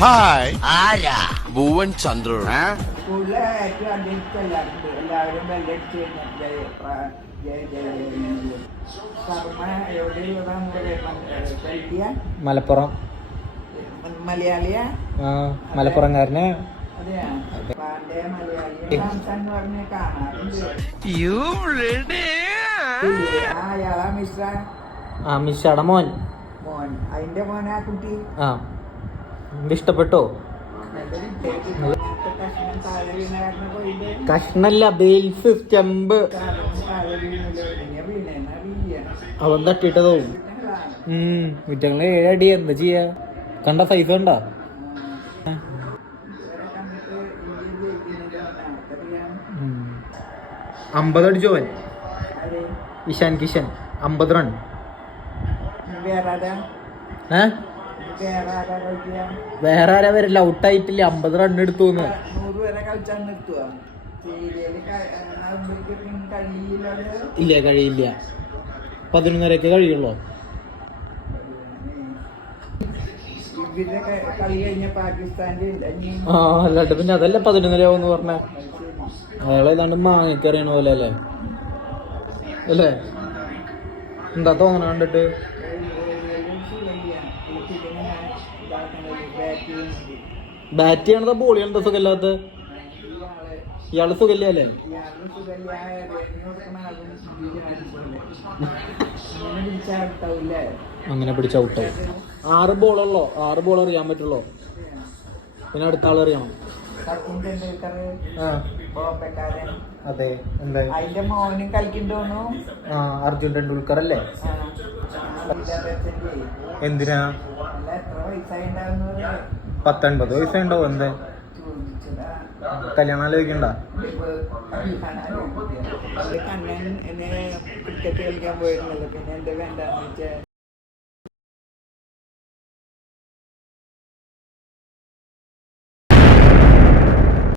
Hi ആരാ ഭുവൻ ചന്ദ്ര സ്കൂളിലെ ഏറ്റവും അധികം എല്ലാവരും ബെല്ലടിച്ച് മലപ്പുറം മലയാളിയാ മലപ്പുറംകാരനെ അതെയാ മലയാളി എന്ന് പറഞ്ഞ് കാണാറുണ്ട്. അയാളാ മിസ്സാടെ മോൻ മോൻ അതിന്റെ മോനാ കുട്ടി ആ ഇഷ്ടപ്പെട്ടോ? കഷ്ണം താഴെ വീണ കാരണം പോയില്ലേ കഷ്ണല്ല ബേൽസ് സ്റ്റെമ്പ് അവൻ തട്ടിട്ടതോ. വിറ്റങ്ങളെ 7 അടി എന്താ ചെയ്യാ? കണ്ട സൈസ് കണ്ട 50 അടിച്ചോവൻ. ഇഷാൻ കിഷൻ 50 റൺ. വേറെ ആരാ വരില്ല, ഔട്ടായിട്ടില്ല. 50 റൺ എടുത്തു. 100 വരെ കളിച്ചാൽ നിർത്തുക. ഇല്ല, കഴിയില്ല. 11:30 കഴിയുള്ളൂ. കളി കഴിഞ്ഞ പാകിസ്ഥാന്റെ അല്ലാണ്ട് പിന്നെ അതല്ല 11:30 ആവുമെന്ന് പറഞ്ഞ അയാളേതാണ്ട് മാങ്ങിക്കറിയണ പോലെ അല്ലേ അല്ലേ? എന്താ തോന്നണ കണ്ടിട്ട്? ബാറ്റ് ചെയ്യണതാ ബോൾ ചെയ്യണതാ സുഖമില്ലാത്ത ഇയാള് സുഖമില്ല അല്ലേ? അങ്ങനെ പിടിച്ച ഔട്ടാവും. 6 ബോളുള്ളോ? 6 ബോൾ അറിയാൻ പറ്റുള്ളൂ. പിന്നെ അടുത്ത ആൾ അറിയണം. സച്ചിൻ ടെണ്ടുൽക്കർ അതെ, എന്താ അതിന്റെ മോനും കളിക്കണ്ടോന്നു? അർജുൻ ടെണ്ടുൽക്കർ അല്ലേ? എന്തിനാ? എത്ര വയസ്സായിണ്ടാവുന്നത്? 19 വയസ്സുണ്ടാവും. എന്താ കല്യാണം ആലോചിക്കണ്ട? കണ്ണൻ എന്നെ ക്രിക്കറ്റ് കളിക്കാൻ പോയിരുന്നല്ലോ. പിന്നെ എന്താ വേണ്ടെന്ന് വെച്ചാൽ